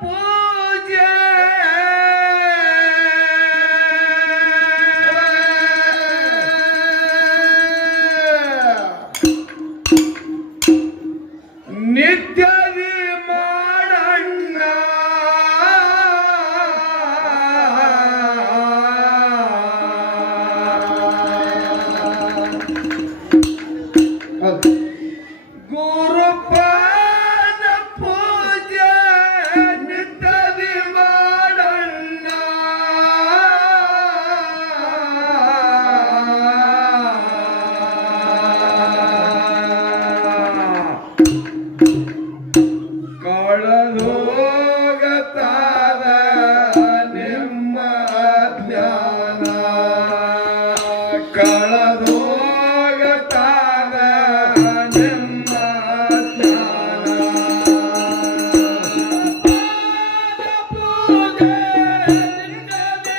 ಪೂಜೆ ನಿತ್ಯದಿ ಮಾಡಣ್ಣ ಗುರುಪಾದ ಪೂಜೆ ನಿತ್ಯದಿ ಮಾಡಣ್ಣ ಕಳೆದೋಗತಾದ ನಿಮ್ಮ ಜ್ಞಾನ ಕಳೆದೋಗತಾದ ನಿಮ್ಮ ಜ್ಞಾನ ಪೂಜೆ ನಿತ್ಯದಿ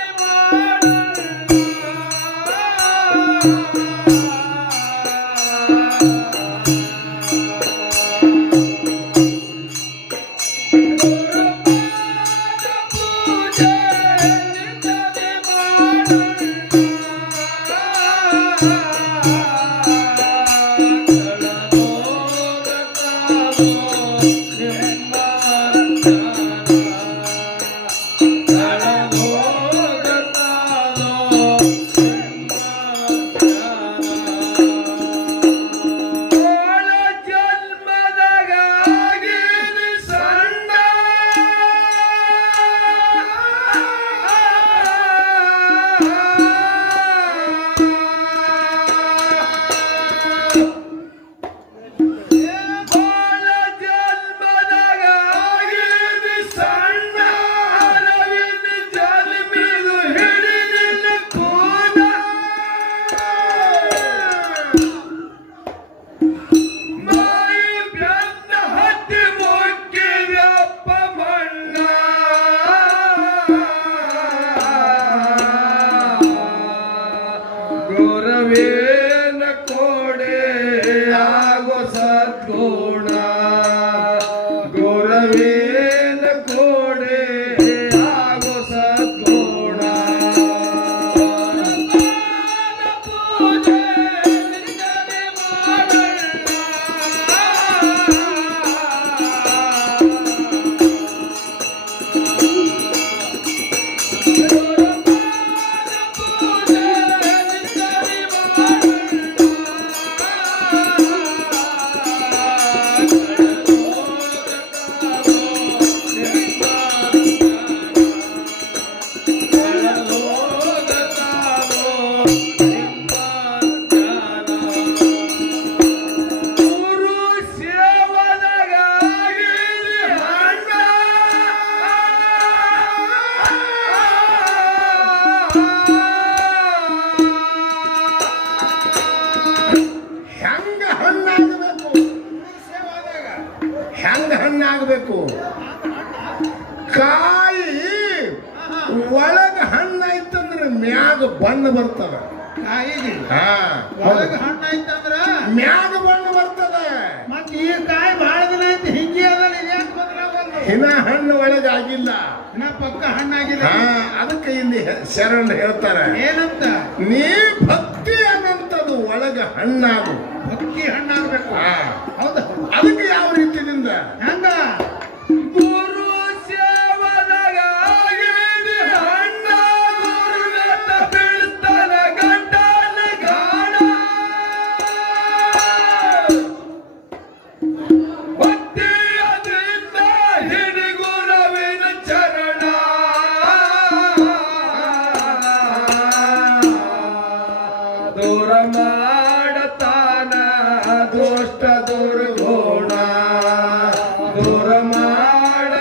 ಗುರವೇನ ಕೋಡೆ ಆಗೋ ಸದ್ಗುಣ ಗುರವೇನ ಕೋಡೆ ಆಗೋ ಸದ್ಗುಣ ಪೂಜೆ ನಿತ್ಯದಿ ಮಾಡಣ್ಣ ಹೆಂಗ ಹಣ್ಣಾಗಬೇಕು ಕಾಯಿ ಒಳಗ ಹಣ್ಣಾಯ್ತಂದ್ರೆ ಮ್ಯಾಗ ಬಣ್ಣ ಬರ್ತದ ಕಾಯಿಗೆ ಹಾ ಒಳಗ ಹಣ್ಣಾಯ್ತಂದ್ರ ಮ್ಯಾಗ ಬಣ್ಣ ಬರ್ತದ ಮತ್ ಈ ಕಾಯಿ ಬಹಳ ದಿನ ಆಯ್ತು ಹಿಂಗೆ ಅದಲ್ಲ ಯಾಕೆ ಬದಲಾಗಲ್ಲ ಇನ್ನ ಹಣ್ಣು ಒಳಗಾಗಿಲ್ಲ ಇನ್ನ ಪಕ್ಕ ಹಣ್ಣಾಗಿದೆ ಹಾ ಅದಕ್ಕೆ ಇಲ್ಲಿ ಶರಣ ಹೇಳ್ತಾರೆ ಏನಂತ ನೀ ಭಕ್ತಿ ಅನ್ನಂತದು ಒಳಗ ಹಣ್ಣಾಗು ಭಕ್ತಿ ಹಣ್ಣಾಗ್ಬೇಕು ಹಾ ಹೌದಾ ಅದಕ್ಕೆ ಯಾವ ರೀತಿಯಿಂದ ಹೆಂಗ ಗುರು ಸೇವದಾಗ ಹಣ್ಣ ಗುರುವೆತ್ತ ಬೀಳ್ತಾನ ಗಂಟನ ಗಾಢ ಭಕ್ತಿಯದಿಂದ ಹಿಡಿ ಗುರುವಿನ ಚರಣ ದೂರ ಮಾಡತಾನ ದುಷ್ಟ ದುರ್ಗುಣ ದೂರ ಮಾಡ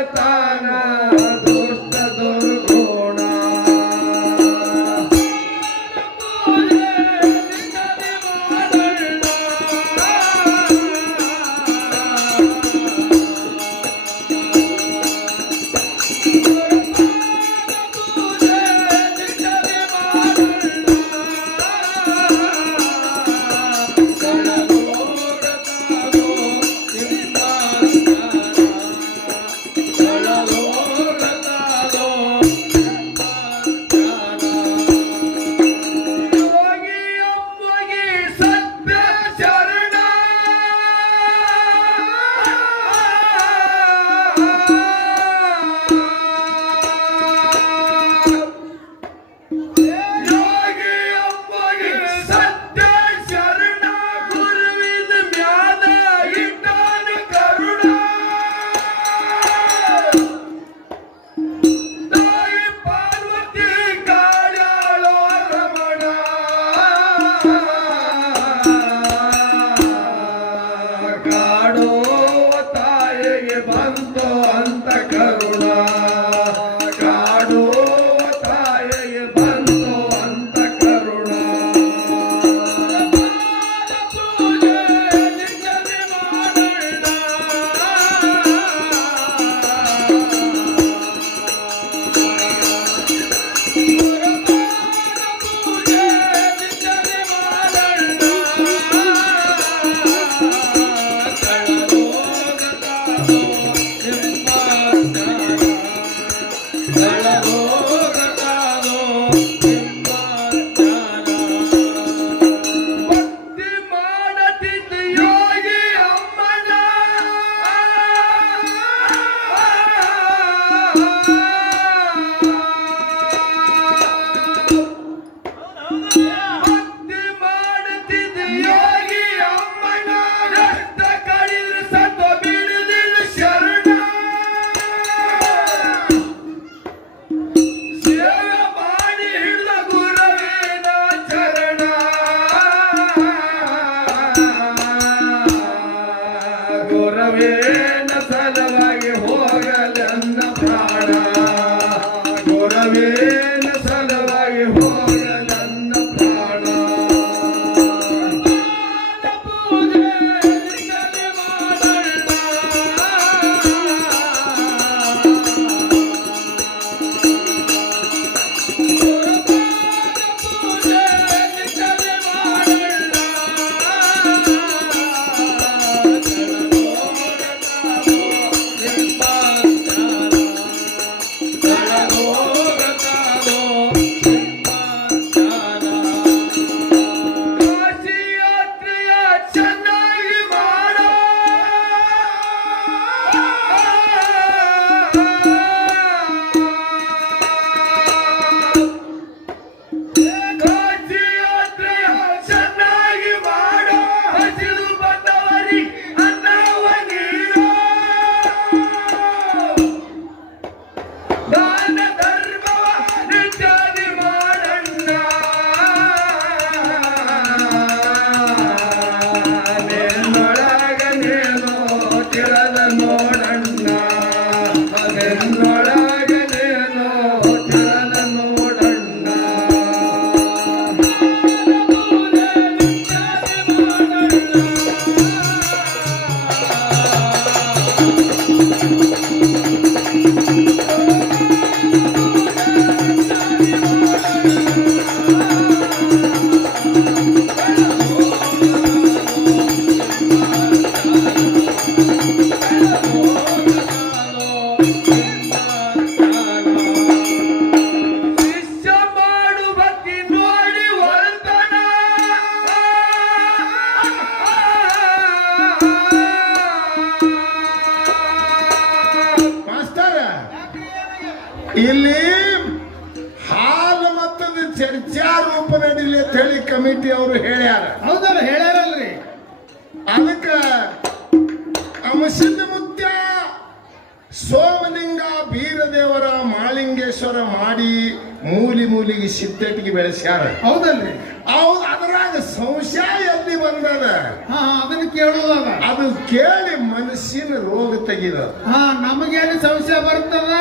ಪ್ರಾಣ ಗುರವೇನ ಸಲುವಾಗಿ ಹೋಗ ನನ್ನ ಪ್ರಾಣ ಪೂಜೆ ನಿನ್ನನೆ ಮಾಡಣ್ಣ ಪೂಜೆ ನಿನ್ನನೆ ಮಾಡಣ್ಣ ಚೆನ್ನಾಗಿ ಮಾಡ ಚೆನ್ನಾಗಿ ಮಾಡ ಹಸಿರು ಬಂದವರಿ ಅನ್ನವ ನೀರು ದಾನ ಧರ್ಮವ ನಿತ್ಯಾದಿ ಮಾಡಣ್ಣ ನಿನ್ನೊಳಗ ನೀನು ತಿಳಿದ ನೋಡಣ್ಣ ನಿನ್ನೊಳಗ ನೀನು ತಿಳಿದ ನೋಡಣ್ಣ ಪೂಜೆ ನಿತ್ಯಾದಿ ಮಾಡಣ್ಣ ಶಿಷ್ಯ ಮಾಡು ಭಕ್ತಿ ನೋಡಿ ವರ್ತನ ಮಾಸ್ತರ ಇಲ್ಲಿ ಹಾಲು ಮತ್ತದ ಚರ್ಚಾ ರೂಪ ನಡಿಲಿ ಅಂತ ಹೇಳಿ ಕಮಿಟಿ ಅವರು ಹೇಳ್ಯಾರ. ಹೌದಲ್ಲ ಹೇಳ್ಯಾರಲ್ರಿ. ಅದಕ್ಕ ಅಂಶದ ಮುತ್ಯ ಸೋಮಲಿಂಗ ಬೀರದೇವರ ಮಾಳಿಂಗೇಶ್ವರ ಮಾಡಿ ಮೂಲಿ ಮೂಲಿಗೆ ಸಿದ್ದಟಿಗೆ ಬೆಳೆಸ್ಯಾರ. ಹೌದಲ್ರಿ. ಅದರಾಗ ಸಂಶಯ ಎಲ್ಲಿ ಬಂದದ ಹಾ ಅದನ್ನ ಕೇಳುವಾಗ ಅದು ಕೇಳಿ ಮನಸ್ಸಿನ ರೋಗ ತೆಗಿದ. ಹಾ ನಮಗೇನು ಸಂಶಯ ಬರ್ತದ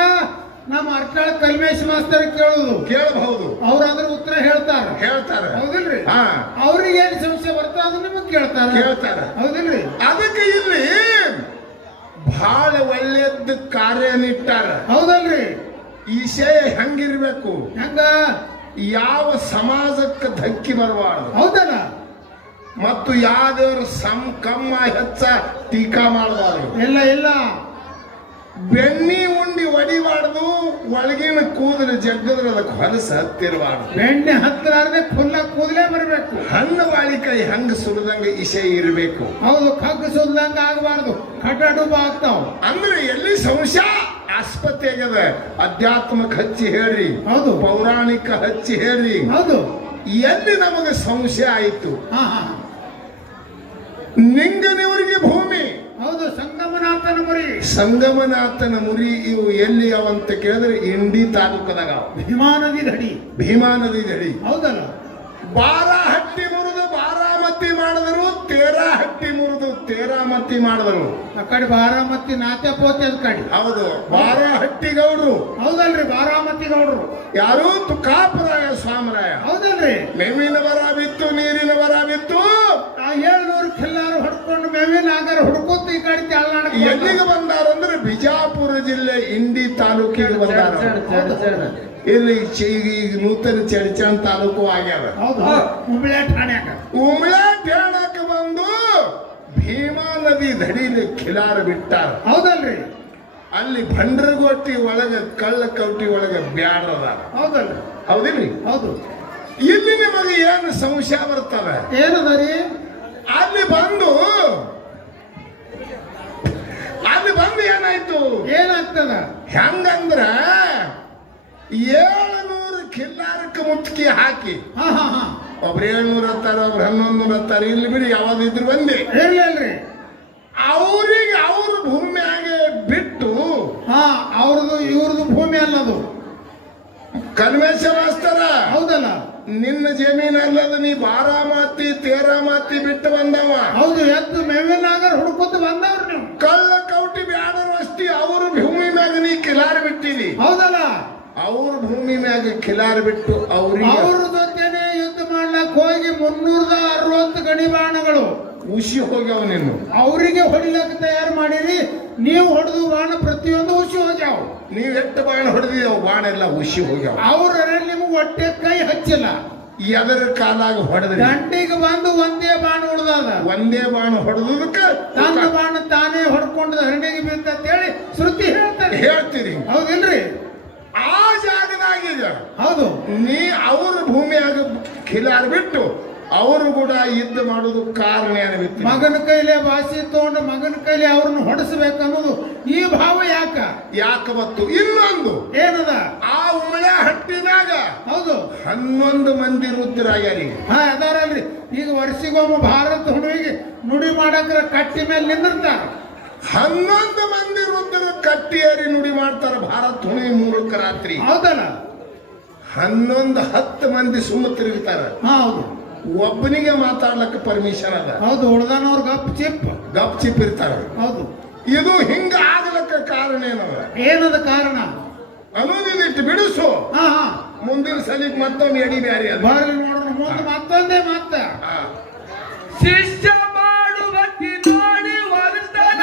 ನಮ್ಮ ಅರ್ಕಾಳ ಕಲ್ಮೇಶ್ ಮಾಸ್ತರ್ ಕೇಳುದು ಕೇಳಬಹುದು, ಅವ್ರ ಅದ್ರ ಉತ್ತರ ಹೇಳ್ತಾರ. ಹೇಳ್ತಾರ. ಹೌದಿಲ್ರಿ. ಹಾ ಅವ್ರಿಗೆ ಏನ್ ಸಂಶಯ ಬರ್ತದ ಅದನ್ನ ನಿಮಗ್ ಕೇಳ್ತಾರ. ಕೇಳ್ತಾರ. ಹೌದಿಲ್ರಿ. ಅದಕ್ಕೆ ಇಲ್ಲಿ ಬಹಳ ಒಳ್ಳೆಯದ್ದು ಕಾರ್ಯ ನಿಟ್ಟಾರ. ಹೌದಲ್ರಿ. ಈ ವಿಷಯ ಹೆಂಗಿರ್ಬೇಕು, ಹೆಂಗ ಯಾವ ಸಮಾಜಕ್ಕೆ ಧಕ್ಕಿ ಬರಬಾರ್ದು ಹೌದಲ್ಲ ಮತ್ತು ಯಾವ್ದೇವ್ರ ಕಮ್ಮ ಹೆಚ್ಚ ಟೀಕಾ ಮಾಡಬಾರ್ದು. ಇಲ್ಲ ಇಲ್ಲ ಬೆಣ್ಣಿ ಉಂಡಿ ಹೊಡಿಬಾರ್ದು, ಒಳಗಿನ ಕೂದಲು ಜಗ್ಗದ್ರ ಅದಕ್ಕೆ ಹೊಲಸ ಹತ್ತಿರಬಾರ್ದು. ಬೆಣ್ಣೆ ಹತ್ತಿರಾರ್ದೆ ಫುಲ್ಲ ಕೂದಲೇ ಬರಬೇಕು. ಹಣ್ಣು ಬಾಳಿಕೈ ಹಂಗ ಸುರಿದಂಗ ಇಸೆ ಇರಬೇಕು. ಹೌದು ಕಗ್ಗು ಸುಲ್ದಂಗ ಆಗಬಾರ್ದು, ಕಡ್ಡಡುಬ ಆಗ್ತಾವ. ಅಂದ್ರೆ ಎಲ್ಲಿ ಸಂಶಯ ಆಸ್ಪತ್ರೆ ಆಗ್ಯದ ಅಧ್ಯಾತ್ಮಕ್ಕೆ ಹಚ್ಚಿ ಹೇಳ್ರಿ, ಹೌದು. ಪೌರಾಣಿಕ ಹಚ್ಚಿ ಹೇಳ್ರಿ, ಹೌದು. ಎಲ್ಲಿ ನಮಗೆ ಸಂಶಯ ಆಯ್ತು. ಹಾ ಹಾ ನಿಂಗನಿವರಿಗೆ ಭೂಮಿ, ಹೌದು. ಸಂಗಮನಾಥನ ಮುರಿ, ಸಂಗಮನಾಥನ ಮುರಿ ಇವು ಎಲ್ಲಿ ಅವಂತ ಕೇಳಿದ್ರೆ ಇಂಡಿ ತಾಲೂಕದಾಗ ಅವ. ಭೀಮಾ ನದಿ ದಡಿ, ಭೀಮಾ ನದಿ ದಡಿ. ಹೌದಲ್ಲ. ಬಾರಾಹಟ್ಟಿ ಮುರಿದು ಬಾರಾಮತಿ ಮಾಡಿದ್ರು, ತೇರಾಹಟ್ಟಿ ಮುರಿದು ತೇರಾಮತಿ ಮಾಡಿದ್ರು. ಆ ಕಡೆ ಬಾರಾಮತಿ ನಾತೆ ಪೋತೆ ಅದ್ ಕಡೆ. ಹೌದು, ಬಾರಾಹಟ್ಟಿ ಗೌಡ್ರು. ಹೌದಲ್ರಿ. ಬಾರಾಮತಿ ಗೌಡ್ರು ಯಾರು ತುಕಾಪರಾಯ ಸ್ವಾಮರಾಯ. ಹೌದಲ್ರಿ. ಮೇವಿನ ಬರ ಬಿತ್ತು, ನೀರಿನ ಬರ ಬಿತ್ತು. ಆ 700 ಕಿಲ್ಲಾರು ಹೊಡ್ಕೊಂಡು ಮೇವಿನ ಆಗಾರ ಹುಡ್ಕೋತ ಈ ಕಡೆ ಚಾಲನಾಡ ಎಲ್ಲಿಗೆ ಬಂದಾರಂದ್ರೆ ಬಿಜಾಪುರ ಜಿಲ್ಲೆ ಇಂಡಿ ತಾಲೂಕಿಗೆ ಬಂದಾರ. ಇಲ್ಲಿ ಈಗ ನೂತನ ಚಡ್ಚಣ್ ತಾಲೂಕು ಆಗ್ಯಾವ. ಹೌದು. ಹುಬ್ಳಿ ಠಾಣ್ಯಾಕ ಉಮ್ಳಾ ಠಾಣಕ ಬಂದು ಭೀಮಾ ನದಿ ದಡಿಲಿ ಖಿಲಾರ ಬಿಟ್ಟಾರ. ಹೌದಲ್ರಿ. ಅಲ್ಲಿ ಭಂಡ್ರಗೋಟಿ ಒಳಗ ಕಳ್ಳ ಕೌಟಿ ಒಳಗ ಬ್ಯಾಡ್ರದ. ಹೌದಲ್ರಿ. ಹೌದಿಲ್ರಿ. ಹೌದು. ಇಲ್ಲಿ ನಿಮಗೆ ಏನು ಸಂಶಯ ಬರ್ತವೆ. ಏನದರಿ ಅಲ್ಲಿ ಬಂದು ಏನಾಯ್ತು, ಏನಾಗ್ತದ ಹೆಂಗಂದ್ರ 700 ಕಿಲ್ಲಾರಕ್ಕೆ ಮುಟ್ಕಿ ಹಾಕಿ, ಹಾ ಹಾ ಹಾ ಒಬ್ರು 700 ಹತ್ತಾರ, ಒಬ್ರು 1100 ಹತ್ತಾರ, ಇಲ್ಲಿ ಬಿಡಿ ಯಾವ್ದಿದ್ರು ಬಂದಿ. ಇರ್ಲಿಲ್ರಿ. ಅವ್ರಿಗೆ ಅವ್ರ ಭೂಮಿಯಾಗೆ ಬಿಟ್ಟು, ಹಾ ಅವ್ರದ್ದು ಇವ್ರದ್ದು ಭೂಮಿ ಅನ್ನೋದು ಕಲ್ಮೇಶ ಮಾಸ್ತರ. ಹೌದಲ್ಲ. ನಿನ್ನ ಜಮೀನ್ ಅಲ್ಲದ, ನೀ ಬಾರಾಮತಿ ತೇರಾಮತಿ ಬಿಟ್ಟು ಬಂದವ. ಹೌದು. ಎದ್ದು ಮೇವಿನಾಗರ್ ಹುಡ್ಕೊತ ಬಂದವ್ರು ನೀವು. ಕಳ್ಳ ಕೌಟಿ ಬ್ಯಾಡರು ಅಷ್ಟಿ ಅವ್ರ ಭೂಮಿ ಮ್ಯಾಗ ನೀ ಕಿಲಾರ ಬಿಟ್ಟ ಅವ್ರ ಭೂಮಿ ಮ್ಯಾಗ ಖಿಲಾರ್ ಬಿಟ್ಟು ಅವ್ರಿಗೆ ಅವ್ರ ಜೊತೆನೆ ಯುದ್ಧ ಮಾಡ್ಲಕ್ ಹೋಗಿ 360 ಗಡಿಬಾಣಗಳು ಉಸಿ ಹೋಗ್ಯಾವ ನಿನ್ನು. ಅವರಿಗೆ ಹೊಡಿಲಕ್ಕೆ ತಯಾರು ಮಾಡಿರಿ. ನೀವು ಹೊಡೆದು ಬಾಣ ಪ್ರತಿಯೊಂದು ಉಸಿ ಹೋಗ್ಯಾವ. ನೀವ್ ಎಷ್ಟು ಬಾಣ ಹೊಡೆದಿದ್ದೇವ್ ಬಾಣ ಎಲ್ಲ ಉಸಿ ಹೋಗ್ಯಾವ. ಅವ್ರ ನಿಮ್ಗೆ ಹೊಟ್ಟೆ ಕೈ ಹಚ್ಚಿಲ್ಲ. ಎದರ ಕಾಲಾಗ ಹೊಡೆದ್ರಿ ದಂಡಿಗೆ ಬಂದು ಒಂದೇ ಬಾಣ ಹೊಡೆದ. ಒಂದೇ ಬಾಣ ಹೊಡೆದಕ್ಕ ತನ್ನ ಬಾಣ ತಾನೇ ಹೊಡ್ಕೊಂಡು ಹರಣಿಗೆ ಬಿದ್ದ ಅಂತ ಹೇಳಿ ಶ್ರುತಿ ಹೇಳ್ತಾರೆ. ಹೇಳ್ತೀರಿ ಹೌದಿಲ್ರಿ? ಆ ಜಾಗದಾಗೀಗ ಹೌದು. ನೀ ಅವ್ರ ಭೂಮಿಯಾಗ ಖಿಲಾರ್ ಬಿಟ್ಟು ಅವರು ಕೂಡ ಯುದ್ಧ ಮಾಡೋದು ಕಾರಣ ಏನಿತ್ತು? ಮಗನ ಕೈಲಿ ಭಾಷೆ ತಗೊಂಡು ಮಗನ ಕೈಲಿ ಅವ್ರನ್ನ ಹೊಡೆಸ್ಬೇಕನ್ನೋದು ಈ ಭಾವ ಯಾಕ ಬತ್ತು? ಇನ್ನೊಂದು ಏನದ? ಆ ಉಮಳೆ ಹಟ್ಟಿನಾಗ ಹೌದು 11 ಮಂದಿ ರುದ್ರಾಗ್ಯಾರಿ. ಅದಾರಲ್ರಿ. ಈಗ ವರ್ಷಿಗೊಮ್ಮೆ ಭಾರತ ಹುಡುಗಿಗೆ ನುಡಿ ಮಾಡಕ್ರ ಕಟ್ಟಿ ಮೇಲೆ ನಿಂದಿರ್ತಾರ. 11 ಮಂದಿ ರುದ್ರ ಕಟ್ಟಿಯೇರಿ ನುಡಿ ಮಾಡ್ತಾರ ಭಾರತ ಹುಣಿ 3ಕ್ಕೆ ರಾತ್ರಿ. ಹೌದಲ್ಲ? 10 ಮಂದಿ ಸುಮ್ಮ ತಿರುಗ್ತಾರ. ಹೌದು. ಒಬ್ಬನಿಗೆ ಮಾತಾಡ್ಲಕ್ಕ ಪರ್ಮಿಷನ್ ಅದ. ಹೌದು. ಹೊಡೆದನವ್ರ ಗಪ್ ಚಿಪ್ ಇರ್ತಾರ. ಹೌದು. ಇದು ಹಿಂಗ ಆಗ್ಲಕ್ಕ ಕಾರಣ ಏನದ ಕಾರಣ ಅನ್ನೋದಿಟ್ಟು ಬಿಡಿಸು. ಹಾ ಮುಂದಿನ ಸಲಿಗೆ ಮತ್ತೊಂದು ಎಡಿ ಬ್ಯಾರಿ ಅದ. ಬರ್ಲಿ ನೋಡೋಣ. ಮುಂದೆ ಮತ್ತೊಂದೇ ಮಾತ. ಶಿಷ್ಯ ಮಾಡುವ ನೋಡಿ ವರ್ತನ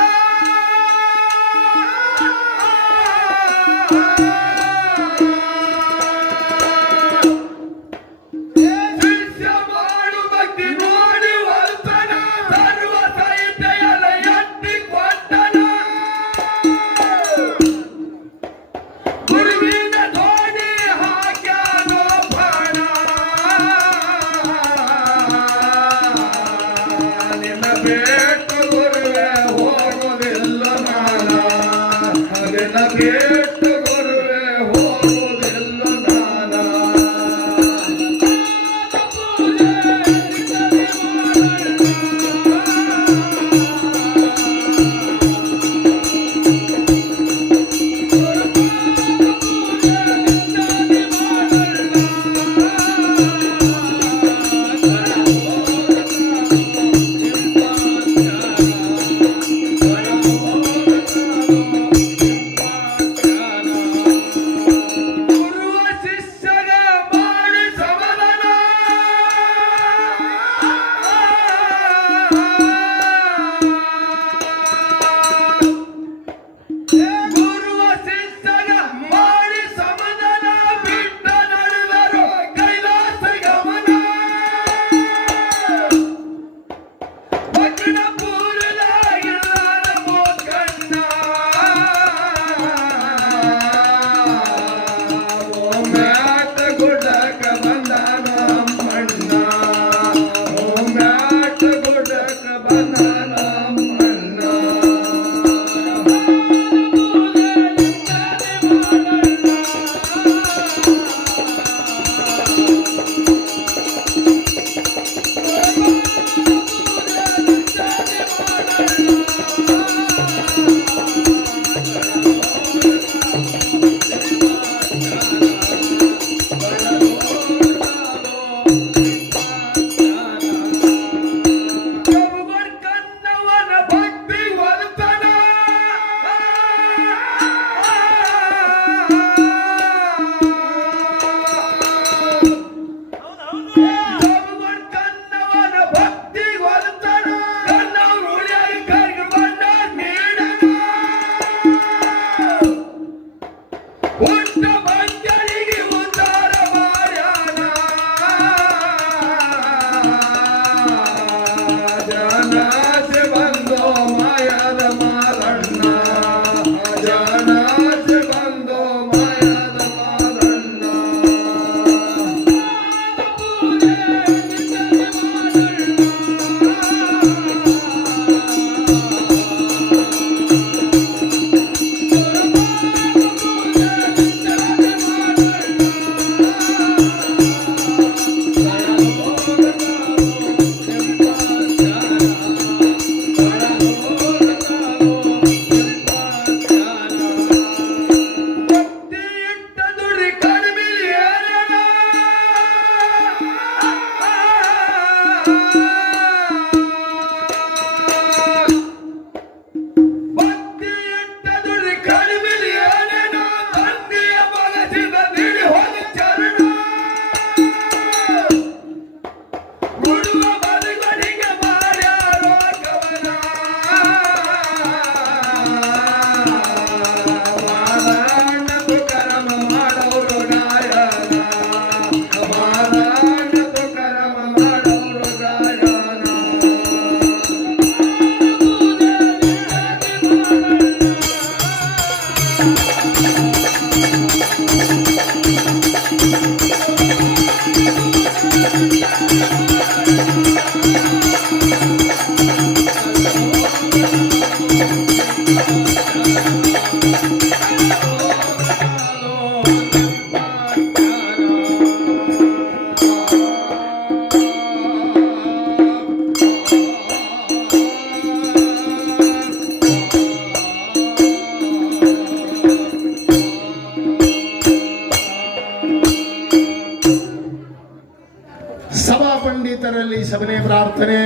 ಸಭಾ ಪಂಡಿತರಲ್ಲಿ ಸಭನೆ ಪ್ರಾರ್ಥನೆ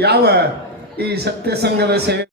ಯಾವ ಈ ಸತ್ಯ ಸಂಘದ ಸೇವೆ